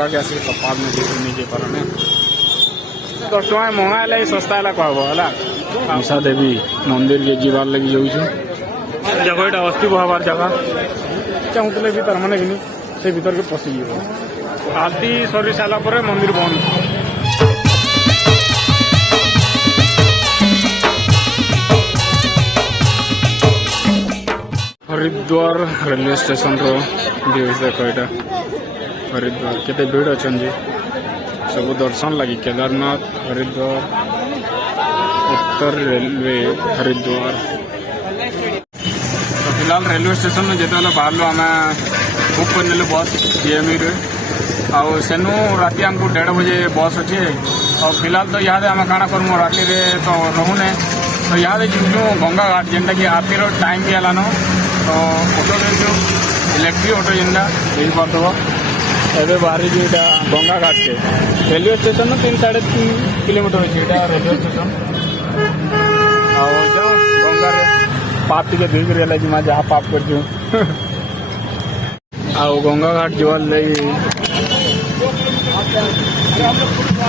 आसी कपाल में नहीं पारे 10 टଙ୍କା महंगा है सस्ता है कहब है आशा देवी मंदिर के जीवार लगी जाऊँ जगह यहाँ अस्थि बहाबार जगह चाहूले भी तार मैंने से भीतर के पशिज आरती सरी सारापर मंदिर बंद हरिद्वार रेलवे स्टेशन व्यूज देख यहाँ हरिद्वार केते भीड़ अच्छा सब दर्शन लगी केदारनाथ हरिद्वार उत्तर रेलवे हरिद्वार तो फिलहाल रेलवे स्टेशन में जिते बाहर आम बुक कर बस डीएमई आउ सेनु राति आमको 1:30 बजे बस अच्छे और फिलहाल तो यहाँ आम काଣା करमु राति तो रहूने तो यहाँ जीवु गंगा घाट जेनटा कि आरती टाइम भी है तो ऑटो जो इलेक्ट्रिक ऑटो जेनटा यही करदेव एवं बाहरी जो गंगा घाट से रेलवे स्टेशन 3-3.5 किलोमीटर अच्छे रेलवे स्टेशन आओ जाओ गंगा पाप टे धोक रहा जहाँ पाप कर आओ गंगा घाट जवार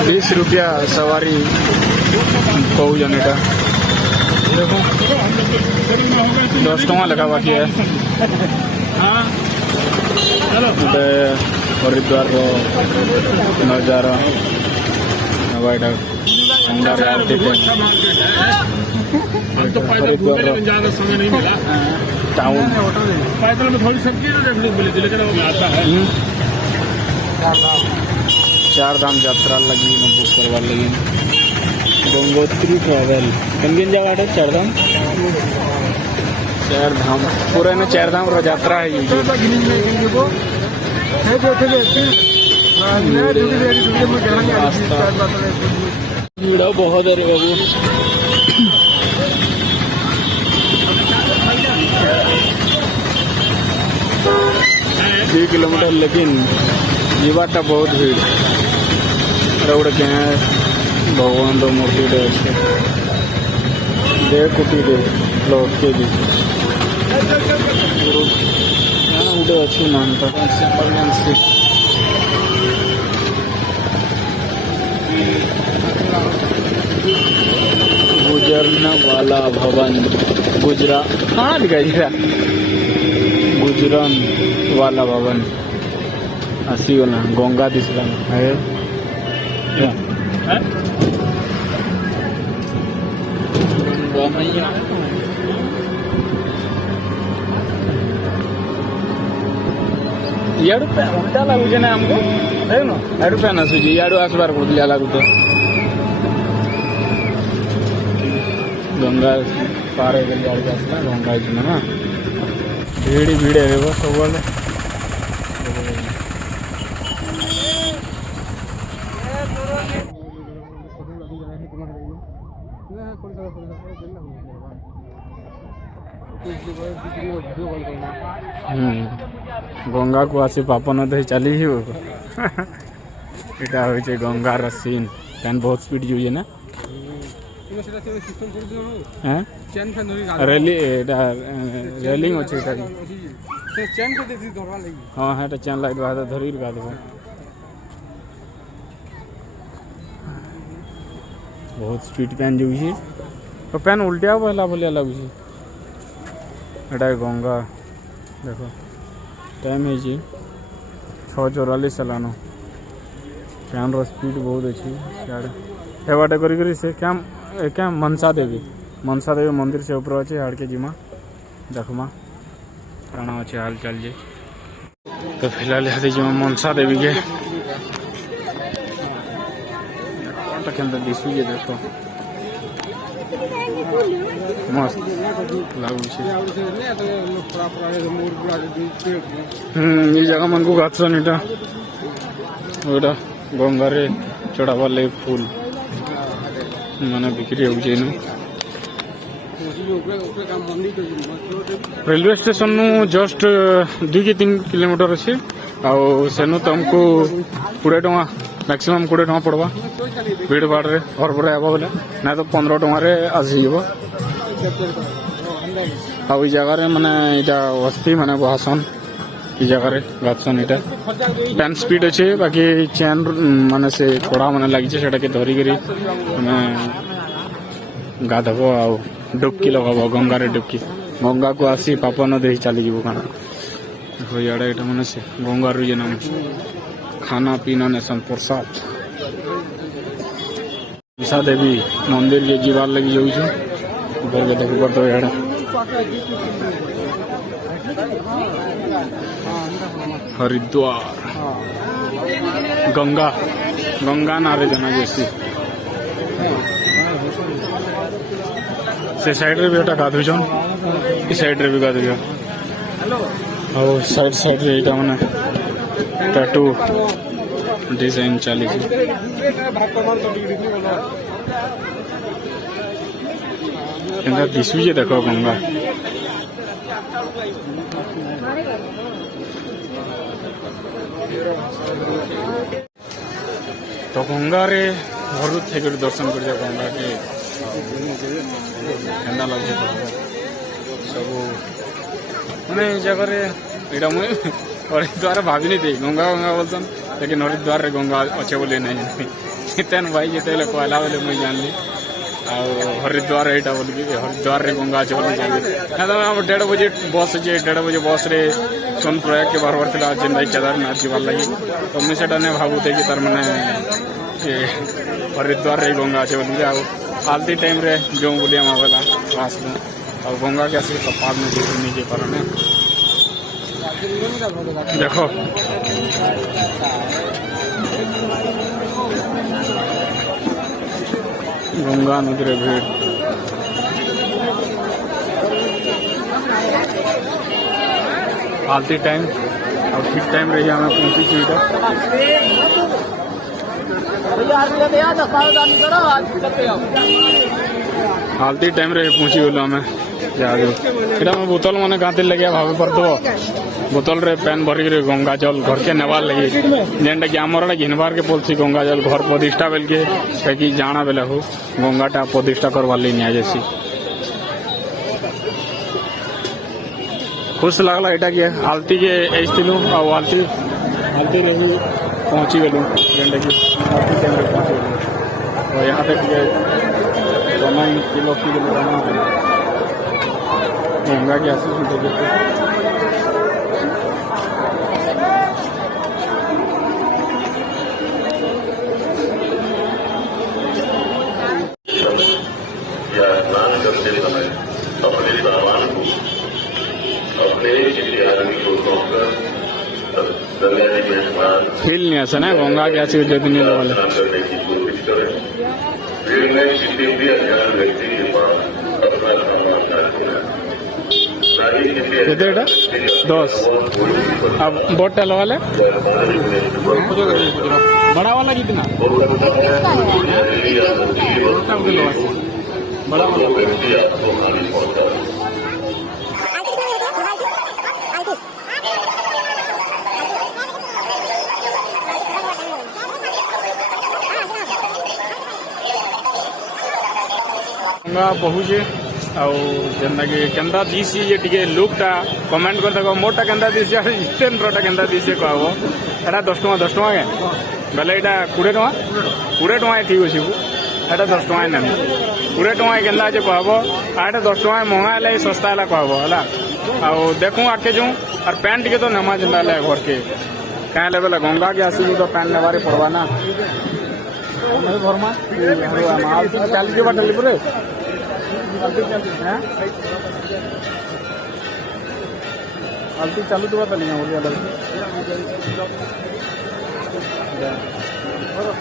20 रुपया सवारी कहून यहाँ देखो 10 टଙ୍କା लगा बाकी है हरिद्वार नजारा टाउन चार धाम यात्रा लगी बुक करवा लगी गंगोत्री ट्रैवल कन जगह है चार धाम पूरा ना 4 धाम यात्रा है भीड़ बहुत है बाबू 2 किलोमीटर लेकिन जीवाटा बहुत भीड़ गोटे क्या भगवान मूर्ति दे कुटी लौट के भी गोटे अच्छी नानता गुजरन वाला भवन गुजरा हाँ लिखा गुजरन वाला भवन आसीगला गंगा दिसला है याडू उल्टा लगुचे ना आमको है ना याडू पैन आसूची याडू आसबार पड़े लगुचे गंगा पार हो गई यार आसला गंगा ना भीड़ भीड़ है सब गंगा को आसी पापन दे चली ही यहाँ हो गंगार सीन पैन बहुत स्पीड जो है ना रेलिंग अच्छे हाँ हाँ चैन लाइट बात धरी देव बहुत स्पीड पैन जो तो पैन उल्टा पहला भाया लगुच एटा गंगा देख टाइम है 6:44 चलान फैन स्पीड बहुत अच्छी हे बाटे करी से क्या मनसा देवी मंदिर से ऊपर अच्छे हाड़ के जिमा देखमा काना अच्छे हाल चाल जे तो फिलहाल यहाँ जिमा मनसा देवी के दिशुजे देखो मस्त लगुच ये जगह मन को गाथसन इटा गंगार चढ़ावार लगे फूल माने बिक्री हो रेलवे स्टेशन जस्ट 2-3 किलोमीटर अच्छे आनु तुमको 20 टଙ୍କା मैक्सिमम 20 टଙ୍କା पड़वा भीड़ भाड़ रे घर पर आवा बोले ना तो 15 टଙ୍କା आसीज आ जगार माने इटा अस्थि माने बहासन इ जगह गाधसन इटा 10 स्पीड अच्छे बाकी चैन माने से कड़ा माने लगी सेटा के धरी करी गाधब आ डुबकी लगाब गंगा रे डुबकी गंगा को आसी पाप नदी चली जीव खाना देखो इे ये मैंने से गंगा रू जेन खाना पीना नेसन प्रसाद ईशा देवी मंदिर के जीवार लगी जाऊँ देख तो इे हरिद्वार गंगा गंगा नारे जना जैसी से साइड रे भी एटा गाधुछन ई साइड रे भी गाधुछ और साइड साइड रे एटा माने टैटू डिजाइन चली एंदा दिसु जे देखो गंगा तो गंगा रे घर थे दर्शन कर गंगा के केना लगे सब मैंने जगह यहाँ मुझे हरिद्वार भाभी नहीं थी गंगा गंगा बोलसन लेकिन हरिद्वार रे गंगा अच्छे बोले नहीं तेन भाई जिते कहला बोले मुझे जानली हरिद्वार यहाँ बोल हरिद्वार रे गंगा अच्छे बोले जानली ना तो 1:30 बजे बस अच्छे 1:30 बजे बस रे सोन प्रयाग के बार थी जेन केदारनाथ जीवार लगे तो मुझे से भावुते कि तार मैंने हरिद्वार रे गंगा अच्छे बोल आलती टाइम रे जो बोलिया मावेला पास में और गंगा के आसिक पाद में नहीं पारे देखो गंगा नदी रे भीड़ आलती टाइम और ठीक टाइम रही हमें पहुंची हालती टाइम रे पहुंची गलु हमें इटा में बोतल मैंने गाँती लगे भावे पड़ो बोतल रे पैन भरिक गंगा जल घर के नेबार लगे जेनटा कि आमर घिनबार के पड़सी गंगा जल घर प्रतिष्ठा बेल के कहीं जाना बेले हो गंगाटा प्रतिष्ठा करवार लगे निया जैसी खुश लगला यहाँ कि आलती के आलती आलती रे ही पहुंची गलु जेनटा कि आलती टाइम रे पहुंची गलु और यहाँ तक किलो गंगा के आसी फील नहीं आसा ना गंगा के आसी जो दिन वाले कितना 10 अब बोतल वाले बड़ा वाला कितना बड़ा वाला बहुचे आना कि केन्दा दिसी जे टिके लुकटा कमेंट कर देखो मोटा केन्दा दिसी स्टैंडरटा केन्दा दिसी कहब एटा 10 टका के बेले एटा 20 टका 20 टका ठीक अच्छे एटा 10 टका ना 20 टका केन्दा जे कहब आटा 10 टका महंगा है सस्ता है कहब है देखूँ आगे जाऊँ और पैंट टिके तो नमा जेनता है घर के कहीं बेले गंगा के आसू तो पैंट नेबार पड़वा ना भरमा चलती बाटली पूरे आलती चालू तो बात नहीं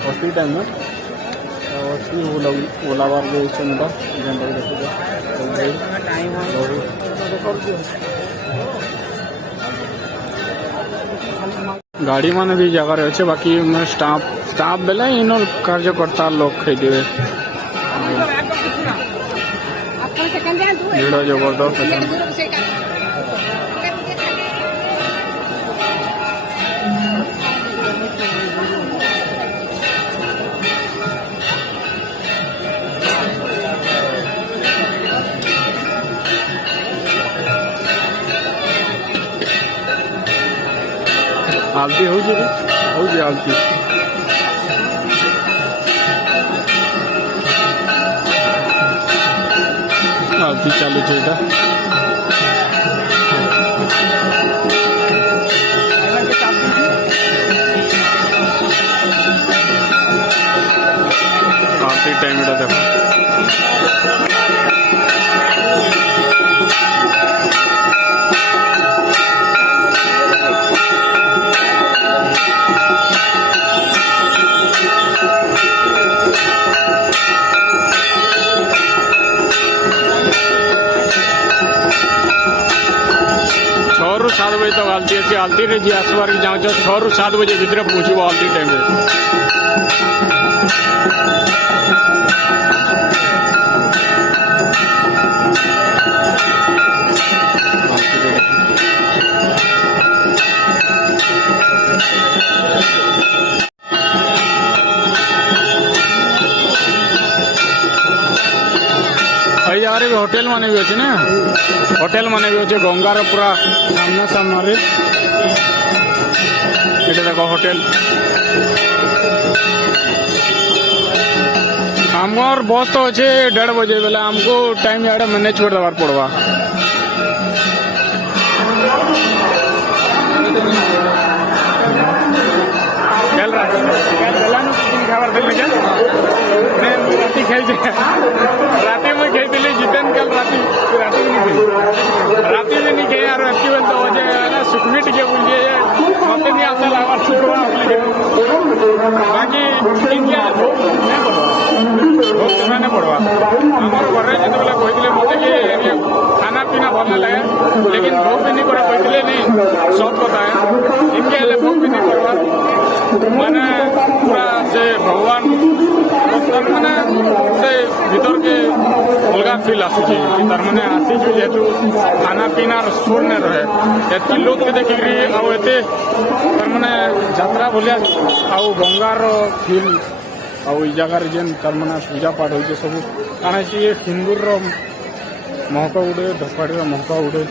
होती टाइम में ओला बार जो गाड़ी मान भी जगह अच्छे बाकी स्टाफ बेले इन कार्यकर्ता लोग खाई भीड़ जबरदस्त आलती हो आलती आलती चालू है आलती टाइम देखो रू 7 बजे तक आलती अच्छी आलती रे जी आसबार की जाऊँ 6 रू 7 बजे भितर पहुँचब आलती टाइम आई जगह भी होटेल माने भी अच्छे ना होटेल माने भी अच्छे गंगार पूरा सामना सामने ये देखो होटेल आमर बस तो अच्छे 1:30 बजे बेला हमको टाइम यार मैनेज कर देवार पड़वा राती में खेल जितन कल राती राती में नहीं खेल यार राती में तो वजह ना सुखमी टिके बोलिए मत नहीं आसा लगा शुक्रवार बाकी इंडिया बहुत नहीं पड़वा आमर घर जो कहते मत कि खाना पीना भल लगे लेकिन भोग भी नहीं करे कहते नहीं सब कथा है इनके भोग भी नहीं करवा मैंने पूरा से भगवान मैंने से भीतर के अलग फिल आसूची मैंने आसीचु जेहेतु खाना पीना सोर नहीं रहे एत लोग के देखिक आते मैंने यात्रा भाया आउ गंगार फिल आउ जगार जेन मैंने पूजा पाठ हो सब कारण ये सिंदूर महक उड़े धपाड़ी महक उड़े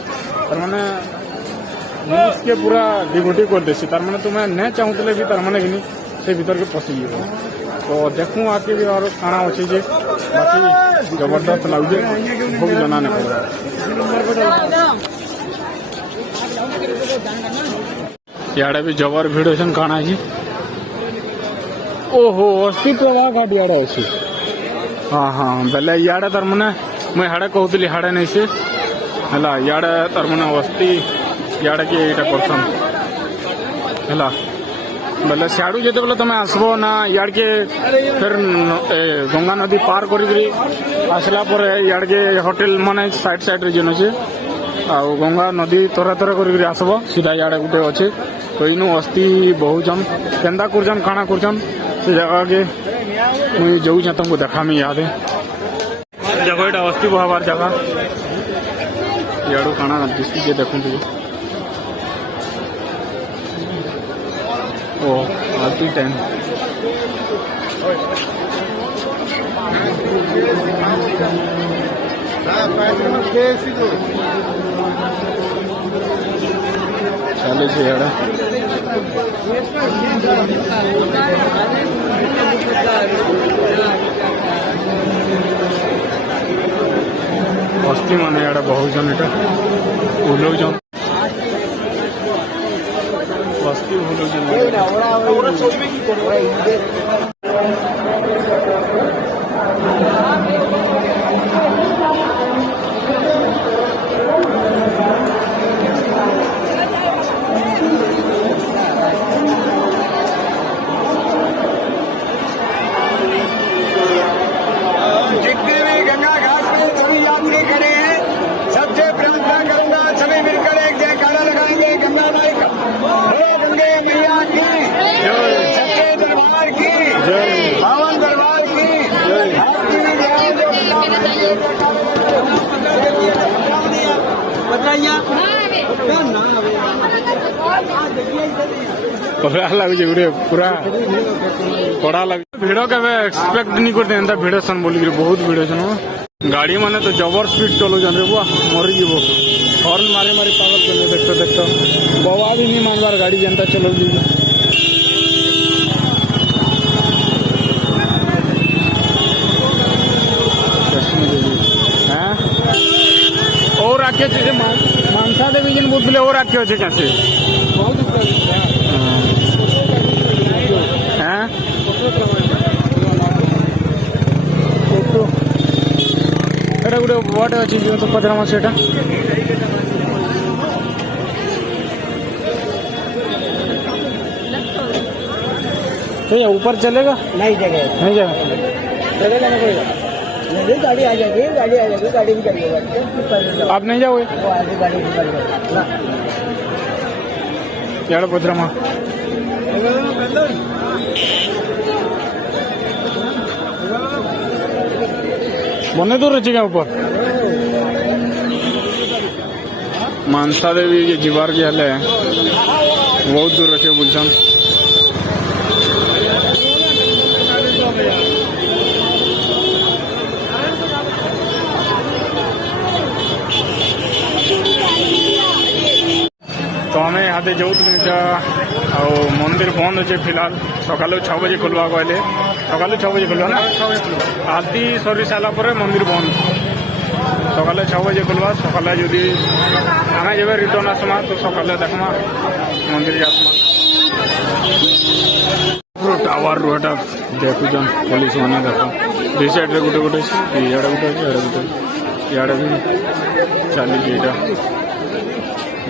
मैंने के पूरा डिवोटी कर देसी मैंने तुम्हें नहीं चाहूले भी मैंने कि से भीतर के पशि तो देखूँ आके भी और खाना अच्छे जे बाकी जबरदस्त लगे भोग जनाने पड़ा याडे भी जबर भीड़ अच्छे खाना जी ओहो अस्थि प्रवाह घाट याडे अच्छे हाँ हाँ बेले याडे तार मैंने मुझे हाड़े कहती हाड़े नहीं से है याडे तार मैंने अस्थि याडे के ये करसन है बोले सियाड़ू जिते बोले तुम आसब ना याड़ के फिर गंगा नदी पार कर आसला याड़ के होटेल माने साइड साइड रे जेन अच्छे आ गंगा नदी तोरा तोरा कर आसब सीधा याड़े गोटे अच्छे तो इनू अस्थि बहुजन केन्दा करजन काଣା करजन से जगह के मुझे जाऊँ तुमको देखामी याद देखो यहाँ अस्थि बहाबार जगह याड़ू काଣା दिशुचे देखु ओ आलती टाइम चालू है यार अस्थि माने यार बहुजन एटा उलोजन अस्थि उलोजन लगे पूरा कड़ा लगे भिड़ के एक्सपेक्ट नहीं करते भिड़ सन बोलिक बहुत भिड़ गाड़ी माने तो जबर स्पीड चलो जान रे बुआ मरी जीवो हॉर्न मारे मारे पागल कर देखते देखते बवा भी नहीं मानवार गाड़ी जनता चलो जी हैं और आके जे मानसा देवी जिन बुदले और आके होचे कैसे हैं एटा गोटे वाट अच्छी तो पचरामा सेटा ऊपर चलेगा नहीं जगह नहीं जाएगा जगह जाना पड़ेगा नहीं गाड़ी आ जाएगी गाड़ी भी चलेगा आप नहीं जाओगे गाड़ी भी चलेगा यार पचरामा बने दूर रचेगा ऊपर मानसा देवी के जीवार के हले बहुत दूर रचे बुलछन तो आम इहादे जाऊँ मंदिर बंद अच्छे फिलहाल सकाल 6 बजे खोलवा कहले सकाल 6 बजे खोलवा ना आरती सरी सारापर मंदिर बंद सकाल 6 बजे खोलवा सकाल जदि आम जब रिटर्न आसमा तो सकाल देखमा मंदिर आसमा टावर रुटा देखुन पुलिस मैंने देख दुई साइड गोटे गोटे इे गोटे गोटे इे भी चली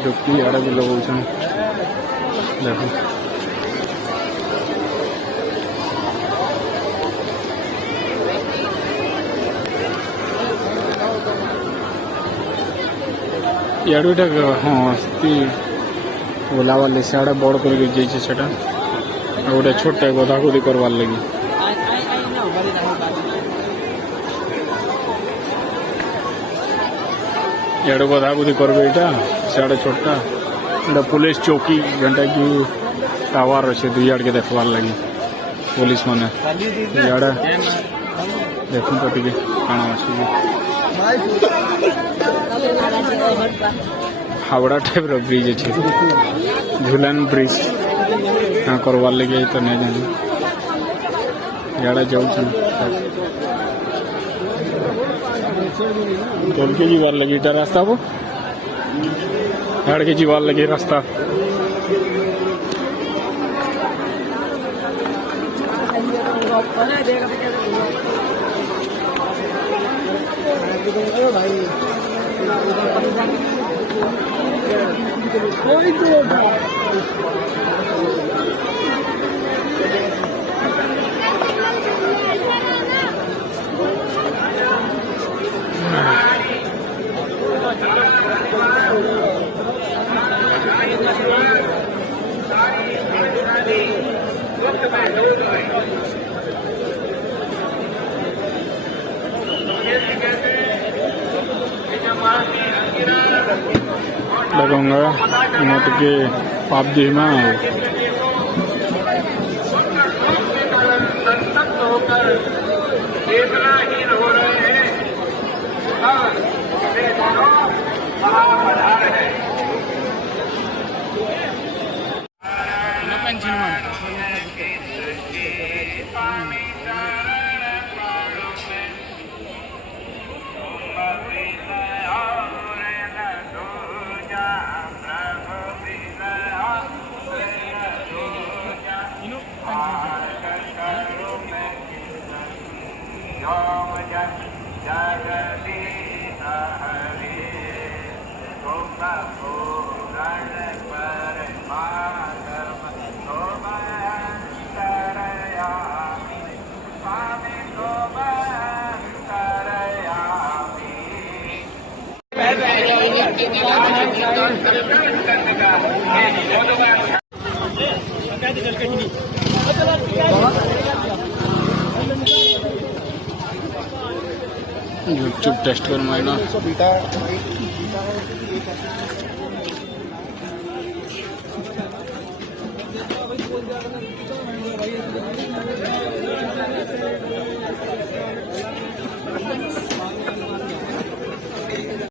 दुखी इे भी लगाऊन देख इे हाँ अस्थि ओला वाले सियाड़े बड़ कर गोटे छोटे गधा गुदी करवार लगी इे गधा गुदी करबे यहाँ सियाड़े छोटा इटा पुलिस चौकी जेनटा कि टावर अच्छे दुई आड़ के देखवार लगी पुलिस माने इे देखुन तो टे काण अच्छे हावड़ा टाइप ब्रिज अच्छे झूलन ब्रिज हाँ करवार लगे तो नहीं जानी इे जाऊँ टोल के जीवार लगी इटा रास्ता वो के जीवार लगे रास्ता लगूंगा मत के पाप जी में यूट्यूब टेस्ट कर मायना